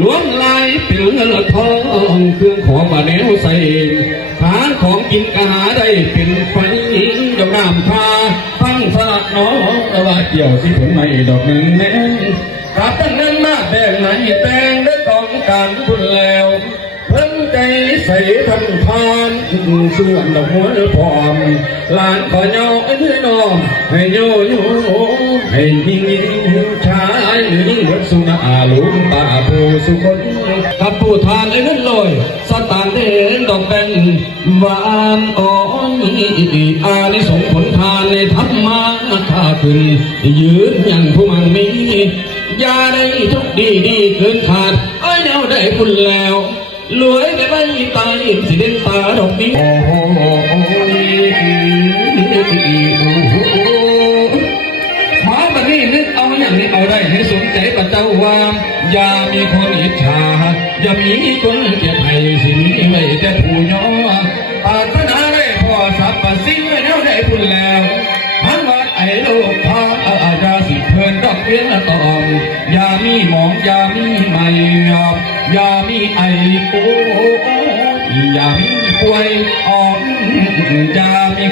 ล้วนลายเป็นเงินทองเครื่องของบาแนวใส่หาของกินกะหาได้เป็นไฟดอกน้ำพาฟังสลัดน้องว่าเกี่ยวสิผลไม่ดอกหนึ่งแน่กลับตั้งนั้นมาแบ่งไหนแบ่งได้ต้องการทุนแล้วเพิ่งใจใส่ทำทานส่วนดอกหัวพร้อมหลานขอโยไอ้เพื่อนน้องให้โยโยให้ยิ่งชายหรือยิ่งบดสุนาลุงตาผู้สุคนขับผู้ทานไอ้เงินลอยสตางค์เด่นดอกแบงหวานอ่อนอานิสงส์ผลทานในธรรมะข้าขึ้นยืนยังผู้มันมียาได้ทุกดีเกินขาดไอ้แนวได้บุญแล้วรวยแต่ไม่ตายสิเด่นตาดอกนี้โอ้โหหมาบัดนี้นึกเอาอย่างนี้เอาได้ให้สนใจพระเจ้าว่าอย่ามีคนอิจฉาอย่ามีคนเกลียดให้สิมีไม่แต่ผู้ย่อปรารถนาได้พอสัพพสิ่งไว้แล้วได้บุญแล้วทั้งวัดไอ้โลกพาอาญาสิเพลินดอกเบี้ยตอมอย่ามีหมองอย่ามีไม่อย่ามีไอโออย่ามีป่วยอ่อนอย่ามี